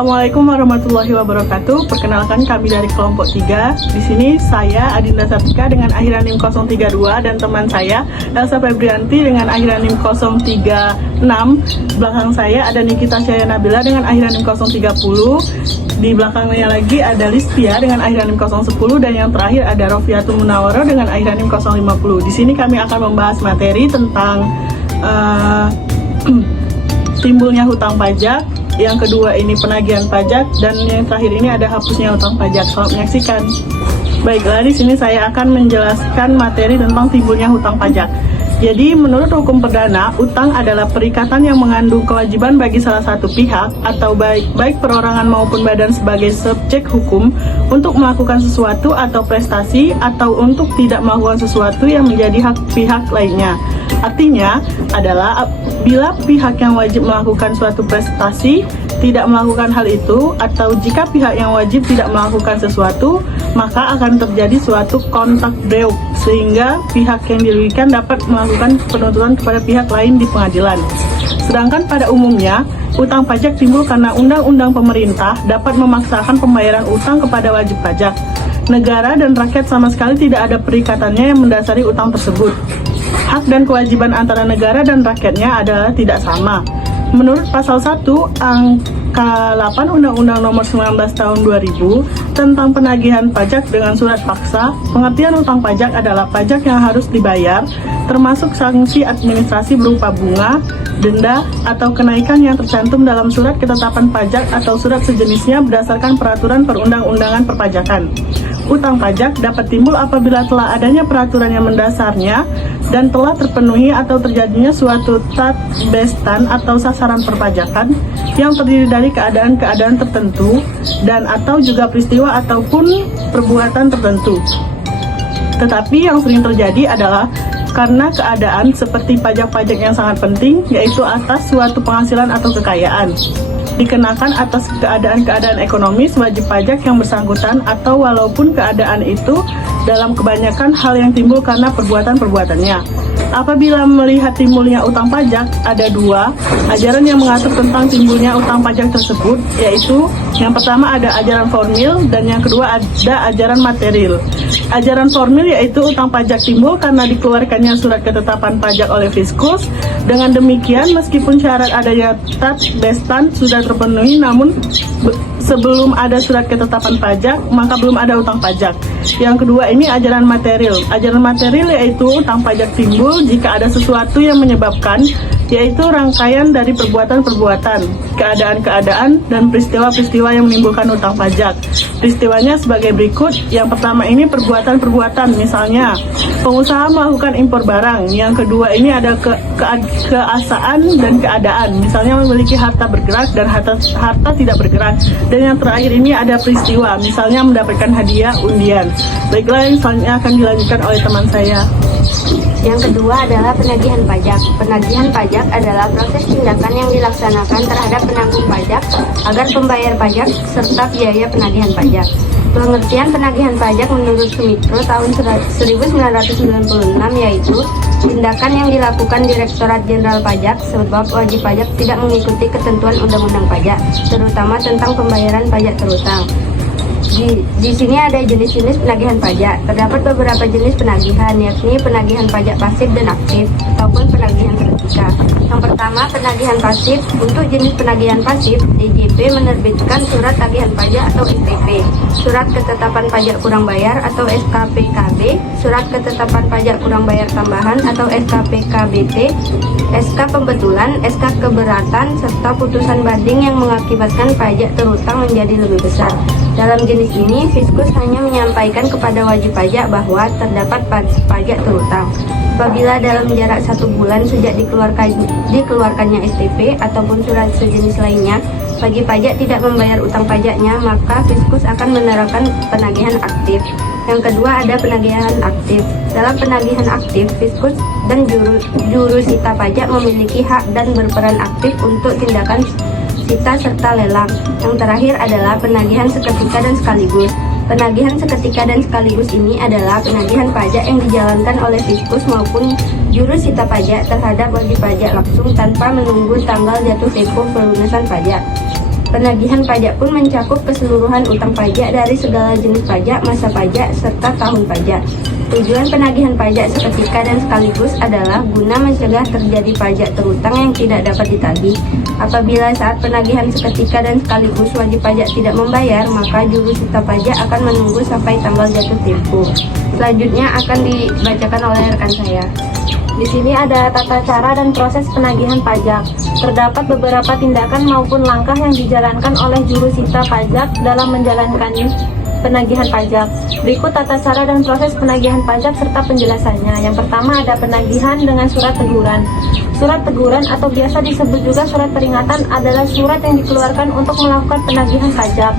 Assalamualaikum warahmatullahi wabarakatuh. Perkenalkan, kami dari kelompok 3. Di sini saya Adinda Saptika dengan akhiran NIM 032 dan teman saya Elsa Febrianti dengan akhiran NIM 036. Belakang saya ada Nikita Syaya Nabila dengan akhiran NIM 030. Di belakangnya lagi ada Listia dengan akhiran NIM 010 dan yang terakhir ada Rofiatul Munawaro dengan akhiran NIM 050. Di sini kami akan membahas materi tentang timbulnya hutang pajak. Yang kedua ini penagihan pajak, dan yang terakhir ini ada hapusnya hutang pajak. Selamat menyaksikan. Baiklah, di sini saya akan menjelaskan materi tentang timbulnya hutang pajak. Jadi, menurut hukum perdana, utang adalah perikatan yang mengandung kewajiban bagi salah satu pihak atau baik perorangan maupun badan sebagai subjek hukum untuk melakukan sesuatu atau prestasi atau untuk tidak melakukan sesuatu yang menjadi hak pihak lainnya. Artinya adalah bila pihak yang wajib melakukan suatu prestasi tidak melakukan hal itu, atau jika pihak yang wajib tidak melakukan sesuatu, maka akan terjadi suatu kontak breuk sehingga pihak yang dirugikan dapat melakukan penuntutan kepada pihak lain di pengadilan. Sedangkan pada umumnya, utang pajak timbul karena undang-undang pemerintah dapat memaksakan pembayaran utang kepada wajib pajak. Negara dan rakyat sama sekali tidak ada perikatannya yang mendasari utang tersebut. Hak dan kewajiban antara negara dan rakyatnya adalah tidak sama. Menurut pasal 1 angka 8 Undang-Undang Nomor 19 Tahun 2000 tentang penagihan pajak dengan surat paksa, pengertian utang pajak adalah pajak yang harus dibayar, termasuk sanksi administrasi berupa bunga, denda, atau kenaikan yang tercantum dalam surat ketetapan pajak atau surat sejenisnya berdasarkan peraturan perundang-undangan perpajakan. Utang pajak dapat timbul apabila telah adanya peraturan yang mendasarnya dan telah terpenuhi atau terjadinya suatu tatbestan atau sasaran perpajakan yang terdiri dari keadaan-keadaan tertentu dan atau juga peristiwa ataupun perbuatan tertentu. Tetapi yang sering terjadi adalah karena keadaan seperti pajak-pajak yang sangat penting, yaitu atas suatu penghasilan atau kekayaan, dikenakan atas keadaan-keadaan ekonomis wajib pajak yang bersangkutan, atau walaupun keadaan itu dalam kebanyakan hal yang timbul karena perbuatan-perbuatannya. Apabila melihat timbulnya utang pajak, ada dua ajaran yang mengatur tentang timbulnya utang pajak tersebut, yaitu yang pertama ada ajaran formil dan yang kedua ada ajaran material. Ajaran formil yaitu utang pajak timbul karena dikeluarkannya surat ketetapan pajak oleh Fiskus. Dengan demikian, meskipun syarat adanya tatbestan sudah terpenuhi, namun sebelum ada surat ketetapan pajak, maka belum ada utang pajak. Yang kedua ini ajaran material. Ajaran material yaitu utang pajak timbul jika ada sesuatu yang menyebabkan, yaitu rangkaian dari perbuatan-perbuatan, keadaan-keadaan, dan peristiwa-peristiwa yang menimbulkan utang pajak. Peristiwanya sebagai berikut. Yang pertama ini perbuatan-perbuatan, misalnya pengusaha melakukan impor barang. Yang kedua ini ada keasaan dan keadaan, misalnya memiliki harta bergerak dan harta tidak bergerak. Dan yang terakhir ini ada peristiwa, misalnya mendapatkan hadiah undian. Baiklah, yang selanjutnya akan dilanjutkan oleh teman saya. Yang kedua adalah penagihan pajak. Penagihan pajak adalah proses tindakan yang dilaksanakan terhadap penanggung pajak agar pembayar pajak serta biaya penagihan pajak. Pengertian penagihan pajak menurut Sumitro tahun 1996 yaitu tindakan yang dilakukan Direktorat Jenderal Pajak sebab wajib pajak tidak mengikuti ketentuan Undang-Undang Pajak, terutama tentang pembayaran pajak terutang. Di sini ada jenis-jenis penagihan pajak. Terdapat beberapa jenis penagihan, yakni penagihan pajak pasif dan aktif ataupun penagihan seketika. Yang pertama, penagihan pasif. Untuk jenis penagihan pasif, DJP menerbitkan surat tagihan pajak atau STP, surat ketetapan pajak kurang bayar atau SKPKB, surat ketetapan pajak kurang bayar tambahan atau SKPKBT, SK pembetulan, SK keberatan, serta putusan banding yang mengakibatkan pajak terutang menjadi lebih besar. Dalam jenis ini, Fiskus hanya menyampaikan kepada wajib pajak bahwa terdapat pajak terutang. Apabila dalam jarak 1 bulan sejak dikeluarkannya STP ataupun surat sejenis lainnya, wajib pajak tidak membayar utang pajaknya, maka Fiskus akan menerapkan penagihan aktif. Yang kedua ada penagihan aktif. Dalam penagihan aktif, Fiskus dan jurusita pajak memiliki hak dan berperan aktif untuk tindakan sita serta lelang. Yang terakhir adalah penagihan seketika dan sekaligus. Penagihan seketika dan sekaligus ini adalah penagihan pajak yang dijalankan oleh Fiskus maupun jurusita pajak terhadap wajib pajak langsung tanpa menunggu tanggal jatuh tempo pelunasan pajak. Penagihan pajak pun mencakup keseluruhan utang pajak dari segala jenis pajak, masa pajak, serta tahun pajak. Tujuan penagihan pajak seketika dan sekaligus adalah guna mencegah terjadi pajak terutang yang tidak dapat ditagih. Apabila saat penagihan seketika dan sekaligus wajib pajak tidak membayar, maka jurusita pajak akan menunggu sampai tanggal jatuh tempo. Selanjutnya akan dibacakan oleh rekan saya. Di sini ada tata cara dan proses penagihan pajak. Terdapat beberapa tindakan maupun langkah yang dijalankan oleh jurusita pajak dalam menjalankan penagihan pajak. Berikut tata cara dan proses penagihan pajak serta penjelasannya. Yang pertama ada penagihan dengan surat teguran. Surat teguran atau biasa disebut juga surat peringatan adalah surat yang dikeluarkan untuk melakukan penagihan pajak.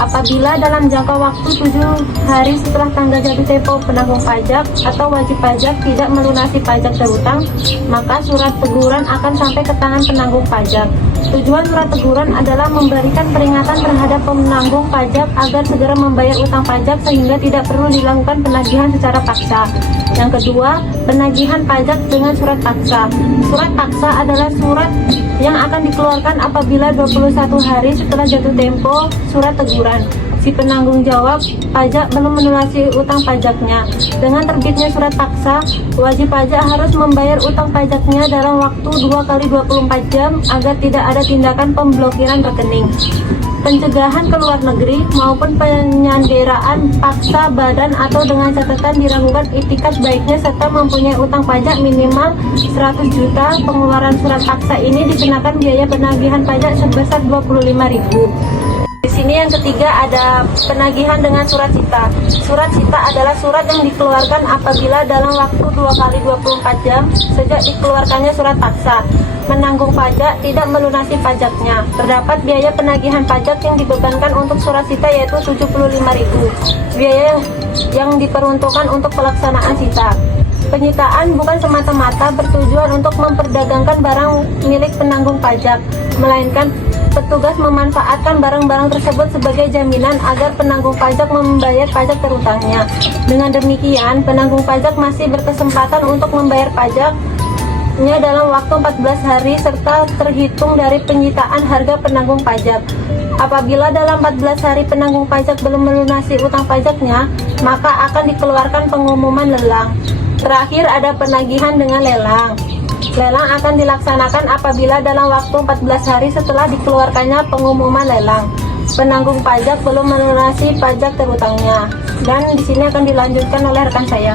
Apabila dalam jangka waktu 7 hari setelah tanggal jatuh tempo penanggung pajak atau wajib pajak tidak melunasi pajak terutang, maka surat teguran akan sampai ke tangan penanggung pajak. Tujuan surat teguran adalah memberikan peringatan terhadap penanggung pajak agar segera membayar utang pajak sehingga tidak perlu dilakukan penagihan secara paksa. Yang kedua, penagihan pajak dengan surat paksa. Surat paksa adalah surat yang akan dikeluarkan apabila 21 hari setelah jatuh tempo surat teguran si penanggung jawab pajak belum melunasi utang pajaknya. Dengan terbitnya surat paksa, wajib pajak harus membayar utang pajaknya dalam waktu 2 kali 24 jam agar tidak ada tindakan pemblokiran rekening. Pencegahan ke luar negeri maupun penyanderaan paksa badan atau dengan catatan diragukan itikat baiknya serta mempunyai utang pajak minimal 100 juta. Pengeluaran surat paksa ini dikenakan biaya penagihan pajak sebesar 25.000. Di sini yang ketiga ada penagihan dengan surat sita. Surat sita adalah surat yang dikeluarkan apabila dalam waktu 2 kali 24 jam sejak dikeluarkannya surat paksa penanggung pajak tidak melunasi pajaknya. Terdapat biaya penagihan pajak yang dibebankan untuk surat sita yaitu 75.000. Biaya yang diperuntukkan untuk pelaksanaan sita. Penyitaan bukan semata-mata bertujuan untuk memperdagangkan barang milik penanggung pajak, melainkan petugas memanfaatkan barang-barang tersebut sebagai jaminan agar penanggung pajak membayar pajak terutangnya. Dengan demikian, penanggung pajak masih berkesempatan untuk membayar pajaknya dalam waktu 14 hari serta terhitung dari penyitaan harga penanggung pajak. Apabila dalam 14 hari penanggung pajak belum melunasi utang pajaknya, maka akan dikeluarkan pengumuman lelang. Terakhir ada penagihan dengan lelang. Lelang akan dilaksanakan apabila dalam waktu 14 hari setelah dikeluarkannya pengumuman lelang, penanggung pajak belum melunasi pajak terutangnya. Dan di sini akan dilanjutkan oleh rekan saya.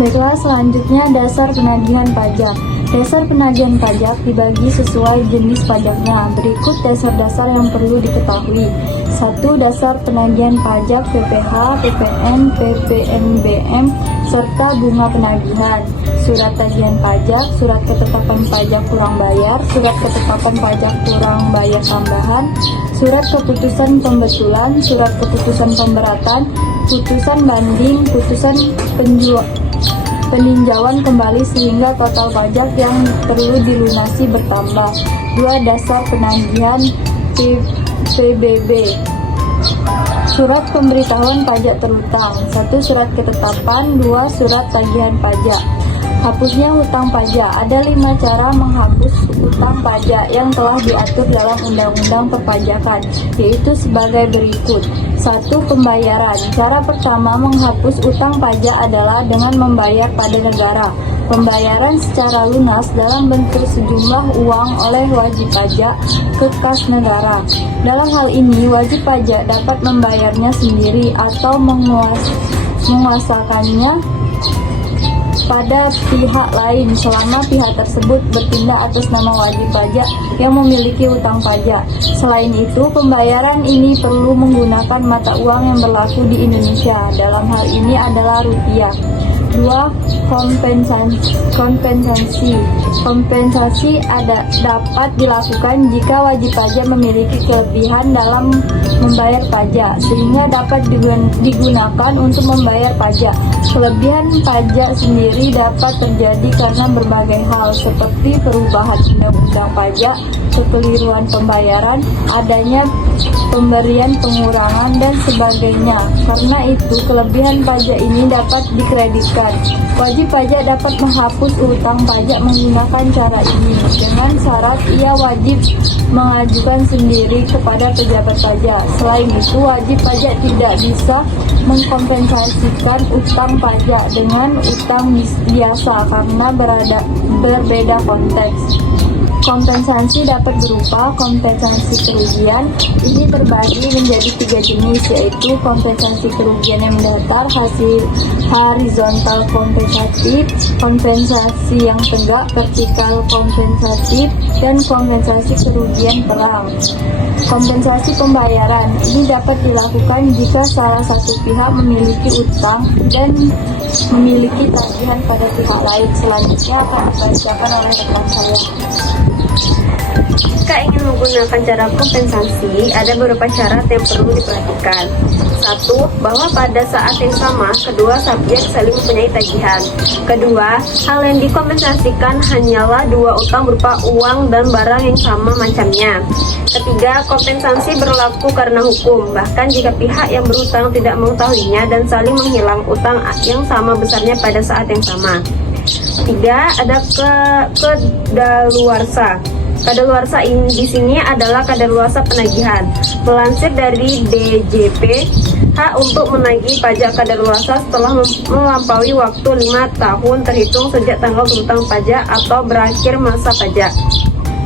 Baiklah, selanjutnya dasar penagihan pajak. Dasar penagihan pajak dibagi sesuai jenis pajaknya. Berikut dasar-dasar yang perlu diketahui. 1. Dasar penagihan pajak PPh, PPN, PPNBM, serta bunga penagihan. Surat tagihan pajak, surat ketetapan pajak kurang bayar, surat ketetapan pajak kurang bayar tambahan, surat keputusan pembetulan, surat keputusan pemberatan, putusan banding, putusan peninjauan kembali sehingga total pajak yang perlu dilunasi bertambah. 2. Dasar penagihan PBB. Surat pemberitahuan pajak terutang. 1. Surat ketetapan. 2. Surat tagihan pajak. Hapusnya hutang pajak. Ada 5 cara menghapus hutang pajak yang telah diatur dalam Undang-Undang Perpajakan, yaitu sebagai berikut. 1. Pembayaran. Cara pertama menghapus utang pajak adalah dengan membayar pada negara. Pembayaran secara lunas dalam bentuk sejumlah uang oleh wajib pajak ke kas negara. Dalam hal ini, wajib pajak dapat membayarnya sendiri atau menguasakannya pada pihak lain selama pihak tersebut bertindak atas nama wajib pajak yang memiliki utang pajak. Selain itu, pembayaran ini perlu menggunakan mata uang yang berlaku di Indonesia. Dalam hal ini adalah rupiah. 2. Kompensasi dapat dilakukan jika wajib pajak memiliki kelebihan dalam membayar pajak, sehingga dapat digunakan untuk membayar pajak. Kelebihan pajak sendiri dapat terjadi karena berbagai hal, seperti perubahan undang-undang pajak, kekeliruan pembayaran, adanya pemberian pengurangan, dan sebagainya. Karena itu, kelebihan pajak ini dapat dikreditkan. pembayaran. Wajib pajak dapat menghapus utang pajak menggunakan cara ini. Dengan syarat ia wajib mengajukan sendiri kepada pejabat pajak. Selain itu, wajib pajak tidak bisa mengkompensasikan utang pajak dengan utang biasa karena berbeda konteks. Kompensasi dapat berupa kompensasi kerugian. Ini terbagi menjadi 3 jenis, yaitu kompensasi kerugian yang mendatar, hasil horizontal kompensatif, kompensasi yang tegak, vertikal kompensatif, dan kompensasi kerugian perang. Kompensasi pembayaran ini dapat dilakukan jika salah satu pihak memiliki utang dan memiliki tagihan pada pihak lain. Selanjutnya akan dibacakan oleh rekan saya. Jika ingin menggunakan cara kompensasi, ada beberapa syarat yang perlu diperhatikan. 1. Bahwa pada saat yang sama, kedua subjek saling mempunyai tagihan. Kedua, hal yang dikompensasikan hanyalah dua utang berupa uang dan barang yang sama macamnya. Ketiga, kompensasi berlaku karena hukum, bahkan jika pihak yang berutang tidak mengetahuinya dan saling menghilang utang yang sama besarnya pada saat yang sama. 3. Ada kedaluarsa. Kadaluarsa ini di sini adalah kadaluarsa penagihan. Melansir dari DJP, hak untuk menagih pajak kadaluarsa setelah melampaui waktu 5 tahun terhitung sejak tanggal berutang pajak atau berakhir masa pajak,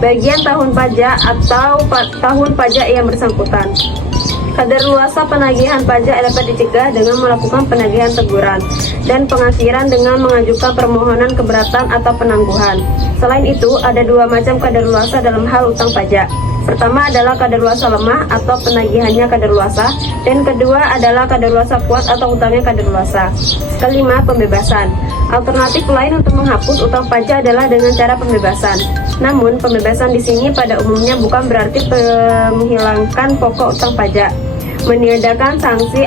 bagian tahun pajak atau tahun pajak yang bersangkutan. Kadaluarsa penagihan pajak dapat dicegah dengan melakukan penagihan teguran dan pengakhiran dengan mengajukan permohonan keberatan atau penangguhan. Selain itu, ada dua macam kadaluarsa dalam hal utang pajak. Pertama adalah kadaluarsa lemah atau penagihannya kadaluarsa, dan kedua adalah kadaluarsa kuat atau utangnya kadaluarsa. Kelima, pembebasan. Alternatif lain untuk menghapus utang pajak adalah dengan cara pembebasan. Namun, pembebasan di sini pada umumnya bukan berarti menghilangkan pokok utang pajak, meniadakan sanksi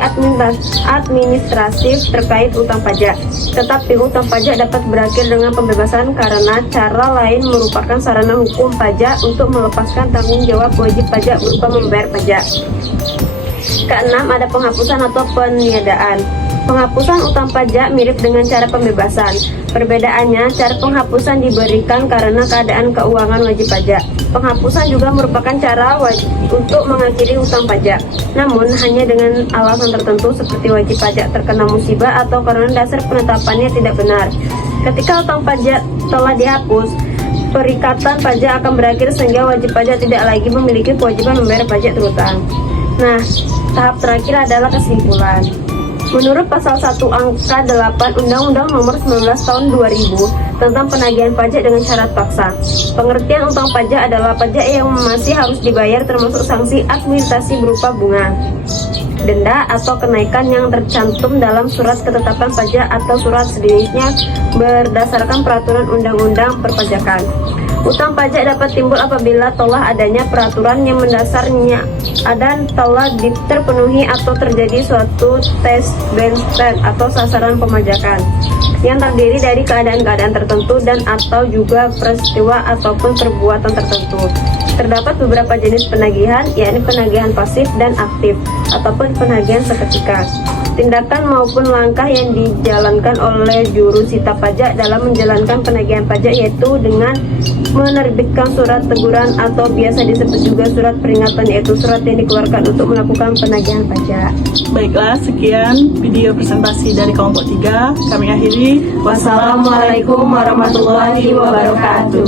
administratif terkait utang pajak. Tetapi utang pajak dapat berakhir dengan pembebasan karena cara lain merupakan sarana hukum pajak untuk melepaskan tanggung jawab wajib pajak berupa membayar pajak. Keenam, ada penghapusan atau peniadaan. Penghapusan utang pajak mirip dengan cara pembebasan. Perbedaannya, cara penghapusan diberikan karena keadaan keuangan wajib pajak. Penghapusan juga merupakan cara wajib untuk mengakhiri utang pajak, namun hanya dengan alasan tertentu seperti wajib pajak terkena musibah atau karena dasar penetapannya tidak benar. Ketika utang pajak telah dihapus, perikatan pajak akan berakhir sehingga wajib pajak tidak lagi memiliki kewajiban membayar pajak terutang. Nah, tahap terakhir adalah kesimpulan. Menurut pasal 1 angka 8 Undang-Undang Nomor 19 Tahun 2000 tentang penagihan pajak dengan syarat paksa, pengertian utang pajak adalah pajak yang masih harus dibayar termasuk sanksi administrasi berupa bunga, denda atau kenaikan yang tercantum dalam surat ketetapan pajak atau surat sejenisnya berdasarkan peraturan undang-undang perpajakan. Utang pajak dapat timbul apabila telah adanya peraturan yang mendasarnya dan telah terpenuhi atau terjadi suatu tes benchmark atau sasaran pemajakan yang terdiri dari keadaan-keadaan tertentu dan atau juga peristiwa ataupun perbuatan tertentu. Terdapat beberapa jenis penagihan, yakni penagihan pasif dan aktif ataupun penagihan seketika. Tindakan maupun langkah yang dijalankan oleh jurusita pajak dalam menjalankan penagihan pajak yaitu dengan menerbitkan surat teguran atau biasa disebut juga surat peringatan, yaitu surat yang dikeluarkan untuk melakukan penagihan pajak. Baiklah, sekian video presentasi dari kelompok 3. Kami akhiri. Wassalamualaikum warahmatullahi wabarakatuh.